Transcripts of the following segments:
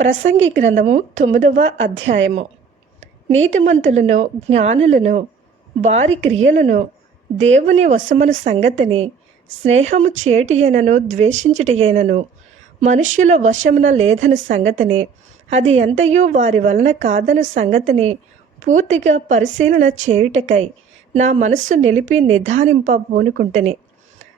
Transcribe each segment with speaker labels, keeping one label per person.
Speaker 1: ప్రసంగి గ్రంథము తొమ్మిదవ అధ్యాయము. నీతిమంతులను జ్ఞానులను వారి క్రియలను దేవుని వశమను సంగతిని స్నేహము చేటియనను ద్వేషించుటయేనను మనుష్యుల వశమున లేదని సంగతిని అది ఎంతయో వారి వలన కాదని సంగతిని పూర్తిగా పరిశీలన చేయుటకై నా మనస్సు నిలిపి నిధానింప పూనుకుంటుని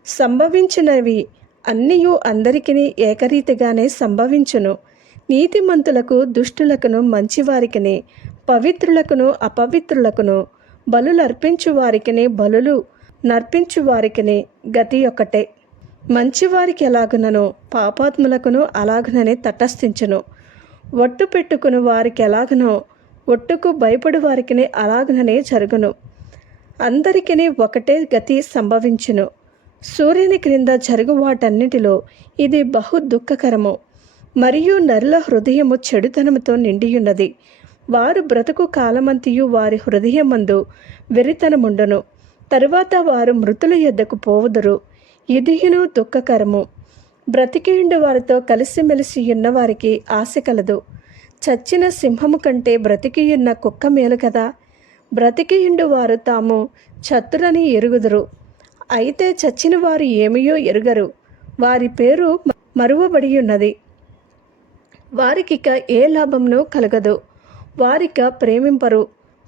Speaker 1: సంభవించినవి అన్నియు అందరికీ ఏకరీతిగానే సంభవించును. నీతిమంతులకు దుష్టులకును మంచివారికిని పవిత్రులకును అపవిత్రులకును బలులర్పించు వారికిని బలులు నర్పించు వారికిని గతి ఒక్కటే. మంచివారికి ఎలాగునను పాపాత్ములకును అలాగునని తటస్థించును. ఒట్టు పెట్టుకుని వారికి ఎలాగునో ఒట్టుకు భయపడు వారికిని అలాగుననే జరుగును. అందరికీ ఒకటే గతి సంభవించును. సూర్యుని క్రింద జరుగు వాటన్నిటిలో ఇది బహు దుఃఖకరము. మరియు నరుల హృదయము చెడుతనముతో నిండియున్నది. వారు బ్రతుకు కాలమంతియు వారి హృదయమందు వెరితనముండును తరువాత వారు మృతుల యొద్దకు పోవుదురు. ఇదియును దుఃఖకరము. బ్రతికియుండు వారితో కలిసిమెలిసి ఉన్న వారికి ఆశ కలదు. చచ్చిన సింహము కంటే బ్రతికియున్న కుక్క మేలు కదా. బ్రతికియుండు వారు తాము చత్తులని ఎరుగుదురు. అయితే చచ్చిన వారు ఏమియో ఎరుగరు. వారి పేరు మరువబడి ఉన్నది వారికిక ఏ లాభమును కలగదు. వారిక ప్రేమింపరు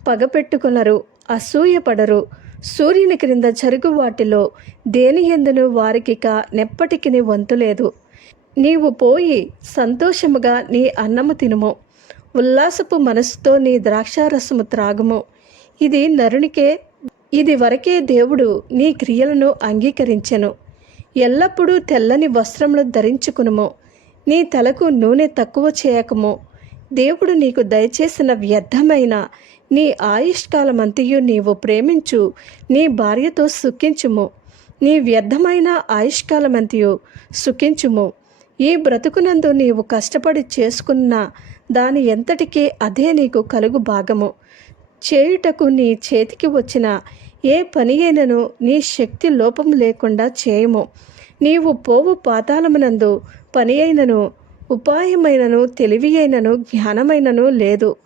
Speaker 1: పగపెట్టుకొనరు అసూయపడరు. సూర్యుని క్రింద జరుగు వాటిలో దేని ఎందును వారికిక నెప్పటికిని వంతు లేదు. నీవు పోయి సంతోషముగా నీ అన్నము తినుము. ఉల్లాసపు మనసుతో నీ ద్రాక్షారసము త్రాగుము. ఇది నరునికే ఇది వరకే దేవుడు నీ క్రియలను అంగీకరించెను. ఎల్లప్పుడూ తెల్లని వస్త్రములు ధరించుకునుము. నీ తలకు నూనె తక్కువ చేయకము. దేవుడు నీకు దయచేసిన వ్యర్థమైన నీ ఆయుష్కాలమంతయు నీవు ప్రేమించు నీ భార్యతో సుఖించుము. నీ వ్యర్థమైన ఆయుష్కాలమంతయు సుఖించుము. ఈ బ్రతుకునందు నీవు కష్టపడి చేసుకున్న దాని ఎంతటికీ అదే నీకు కలుగు భాగము. చేయుటకు నీ చేతికి వచ్చిన ఏ పని అయినను నీ శక్తి లోపం లేకుండా చేయము. నీవు పోవు పాతాళమునందు పని అయినను ఉపాయమైనను తెలివి అయినను జ్ఞానమైనను లేదు.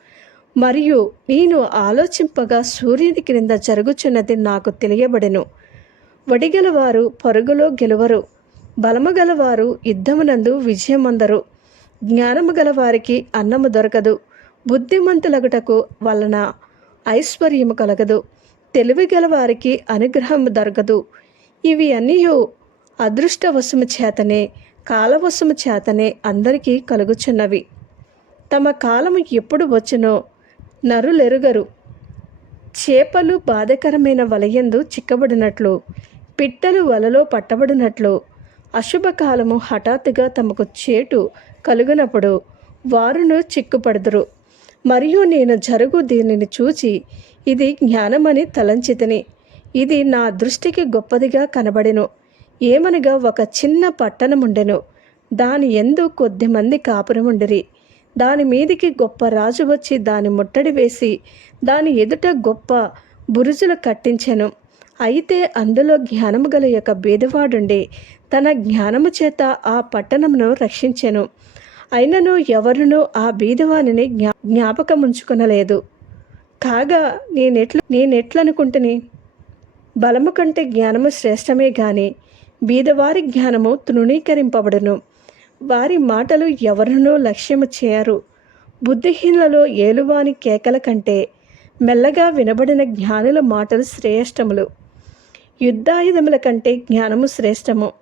Speaker 1: మరియు నేను ఆలోచింపగా సూర్యుని క్రింద జరుగుచున్నది నాకు తెలియబడెను. వడిగలవారు పరుగులో గెలువరు. బలము గలవారు యుద్ధమునందు విజయమందరు. జ్ఞానము గలవారికి అన్నము దొరకదు. బుద్ధిమంతులగుటకు వలన ఐశ్వర్యము కలగదు. తెలివి గలవారికి అనుగ్రహం దొరకదు. ఇవి అన్నీ అదృష్టవశము చేతనే కాలవశము చేతనే అందరికీ కలుగుచున్నవి. తమ కాలము ఎప్పుడు వచ్చునో నరులెరుగరు. చేపలు బాధకరమైన వలయందు చిక్కబడినట్లు పిట్టలు వలలో పట్టబడినట్లు అశుభకాలము హఠాత్తుగా తమకు చేటు కలుగునప్పుడు వారును చిక్కుపడదురు. మరియు నేను జరుగు దీనిని చూచి ఇది జ్ఞానమని తలంచితిని. ఇది నా దృష్టికి గొప్పదిగా కనబడెను. ఏమనగా ఒక చిన్న పట్టణముండెను. దాని ఎందు కొద్దిమంది కాపురముండిరి. దాని మీదికి గొప్ప రాజు వచ్చి దాని ముట్టడి వేసి దాని ఎదుట గొప్ప బురుజులు కట్టించెను. అయితే అందులో జ్ఞానము గల యొక్క బేదవాడుండి తన జ్ఞానము చేత ఆ పట్టణమును రక్షించెను. అయినను ఎవరునూ ఆ బీదవానిని జ్ఞా జ్ఞాపకముంచుకునలేదు. కాగా నేనెట్లు నేనెట్లనుకుంటుని? బలము కంటే జ్ఞానము శ్రేష్టమే గాని బీదవారి జ్ఞానము తృణీకరింపబడును. వారి మాటలు ఎవరినో లక్ష్యము చేయరు. బుద్ధిహీనులలో ఏలువాని కేకల కంటే మెల్లగా వినబడిన జ్ఞానుల మాటలు శ్రేష్టములు. యుద్ధాయుధముల కంటే జ్ఞానము శ్రేష్టము.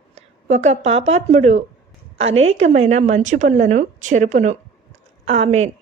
Speaker 1: ఒక పాపాత్ముడు అనేకమైన మంచి పనులను చెరుపును. ఆమెన్.